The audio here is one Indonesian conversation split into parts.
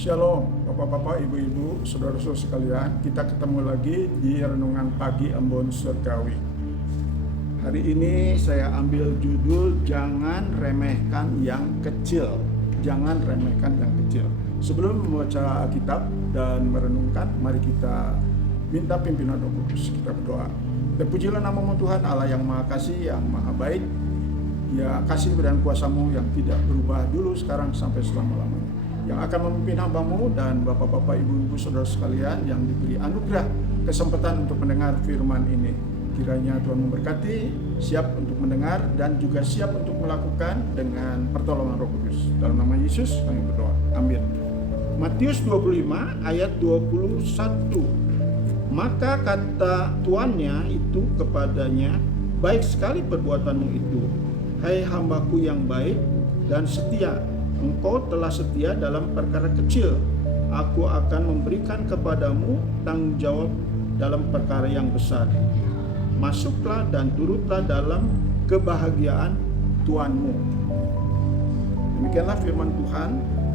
Shalom Bapak-bapak, Ibu-ibu, saudara-saudara sekalian. Kita ketemu lagi di Renungan Pagi Embun Surgawi. Hari ini saya ambil judul Jangan Remehkan Yang Kecil. Jangan remehkan yang kecil. Sebelum membaca Alkitab dan merenungkan, mari kita minta pimpinan Roh Kudus. Kita berdoa. Terpujilah nama-Mu Tuhan Allah yang Maha Kasih, yang Maha Baik. Ya, kasih dan kuasa-Mu yang tidak berubah dulu, sekarang, sampai selama-lamanya, yang akan memimpin hamba-Mu dan Bapak-bapak, Ibu-ibu, saudara sekalian yang diberi anugerah kesempatan untuk mendengar firman ini. Kiranya Tuhan memberkati, siap untuk mendengar dan juga siap untuk melakukan dengan pertolongan Roh Kudus. Dalam nama Yesus kami berdoa. Amin. Matius 25 ayat 21. Maka kata tuannya itu kepadanya, baik sekali perbuatanmu itu, hai hambaku yang baik dan setia. Engkau telah setia dalam perkara kecil, aku akan memberikan kepadamu tanggung jawab dalam perkara yang besar. Masuklah dan turutlah dalam kebahagiaan Tuhanmu. Demikianlah firman Tuhan,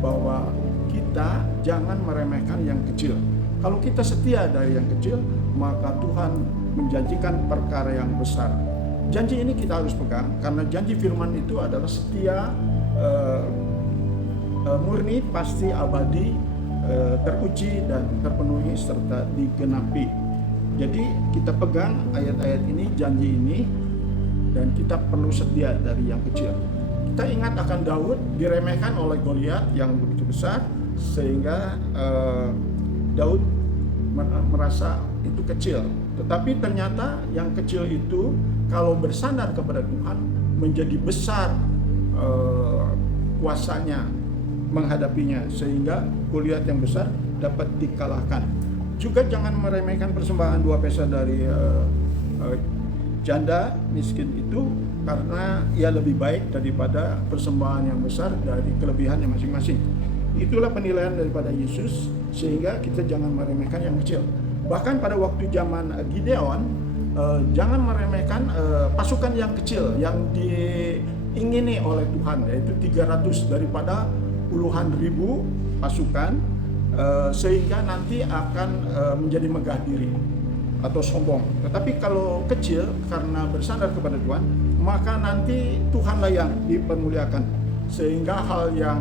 bahwa kita jangan meremehkan yang kecil. Kalau kita setia dari yang kecil, maka Tuhan menjanjikan perkara yang besar. Janji ini kita harus pegang, karena janji firman itu adalah setia, murni, pasti, abadi, teruji dan terpenuhi serta digenapi. Jadi kita pegang ayat-ayat ini, janji ini, dan kita perlu setia dari yang kecil. Kita ingat akan Daud diremehkan oleh Goliat yang begitu besar, sehingga Daud merasa itu kecil. Tetapi ternyata yang kecil itu kalau bersandar kepada Tuhan menjadi besar kuasanya menghadapinya, sehingga Goliat yang besar dapat dikalahkan. Juga jangan meremehkan persembahan 2 pesa dari janda miskin itu, karena ia lebih baik daripada persembahan yang besar dari kelebihannya masing-masing. Itulah penilaian daripada Yesus, sehingga kita jangan meremehkan yang kecil. Bahkan pada waktu zaman Gideon, jangan meremehkan pasukan yang kecil yang diingini oleh Tuhan, yaitu 300 daripada puluhan ribu pasukan, sehingga nanti akan menjadi megah diri atau sombong. Tetapi kalau kecil karena bersandar kepada Tuhan, maka nanti Tuhanlah yang dipermuliakan, sehingga hal yang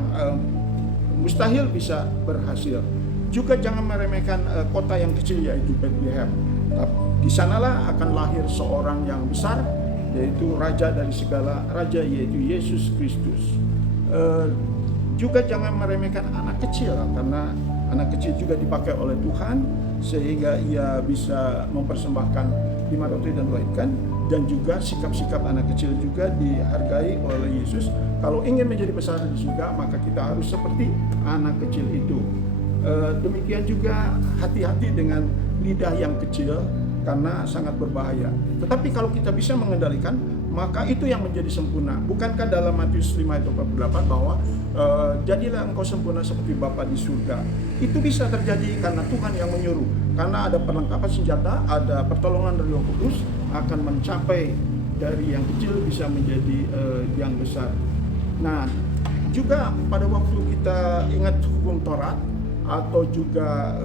mustahil bisa berhasil. Juga jangan meremehkan kota yang kecil, yaitu Bethlehem. Di sanalah akan lahir seorang yang besar, yaitu raja dari segala raja, yaitu Yesus Kristus. Juga jangan meremehkan anak kecil, karena anak kecil juga dipakai oleh Tuhan, sehingga ia bisa mempersembahkan 5 roti dan 2 ikan. Dan juga sikap-sikap anak kecil juga dihargai oleh Yesus. Kalau ingin menjadi besar di surga, maka kita harus seperti anak kecil itu. Demikian juga hati-hati dengan lidah yang kecil, karena sangat berbahaya. Tetapi kalau kita bisa mengendalikan, maka itu yang menjadi sempurna. Bukankah dalam Matius 5 ayat 48 bahwa jadilah engkau sempurna seperti Bapa di surga. Itu bisa terjadi karena Tuhan yang menyuruh. Karena ada perlengkapan senjata, ada pertolongan dari Roh Kudus, akan mencapai dari yang kecil bisa menjadi yang besar. Nah, juga pada waktu kita ingat hukum Taurat, atau juga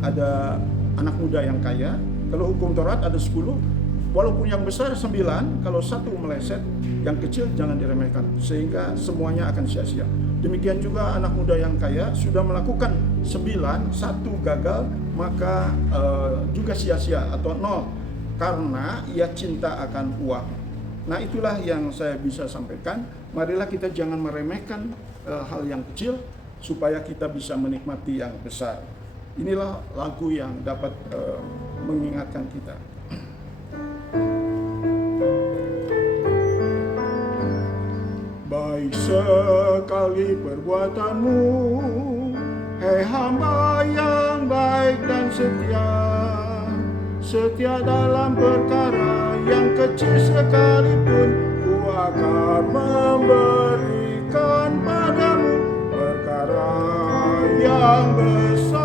ada anak muda yang kaya. Kalau hukum Taurat ada 10, walaupun yang besar 9, kalau satu meleset, yang kecil jangan diremehkan, sehingga semuanya akan sia-sia. Demikian juga anak muda yang kaya sudah melakukan 9, satu gagal, maka juga sia-sia atau 0, karena ia cinta akan uang. Nah, itulah yang saya bisa sampaikan. Marilah kita jangan meremehkan hal yang kecil, supaya kita bisa menikmati yang besar. Inilah lagu yang dapat mengingatkan kita. Baik sekali perbuatanmu, hai hamba yang baik dan setia. Setia dalam perkara yang kecil sekalipun, ku akan memberikan padamu perkara yang besar.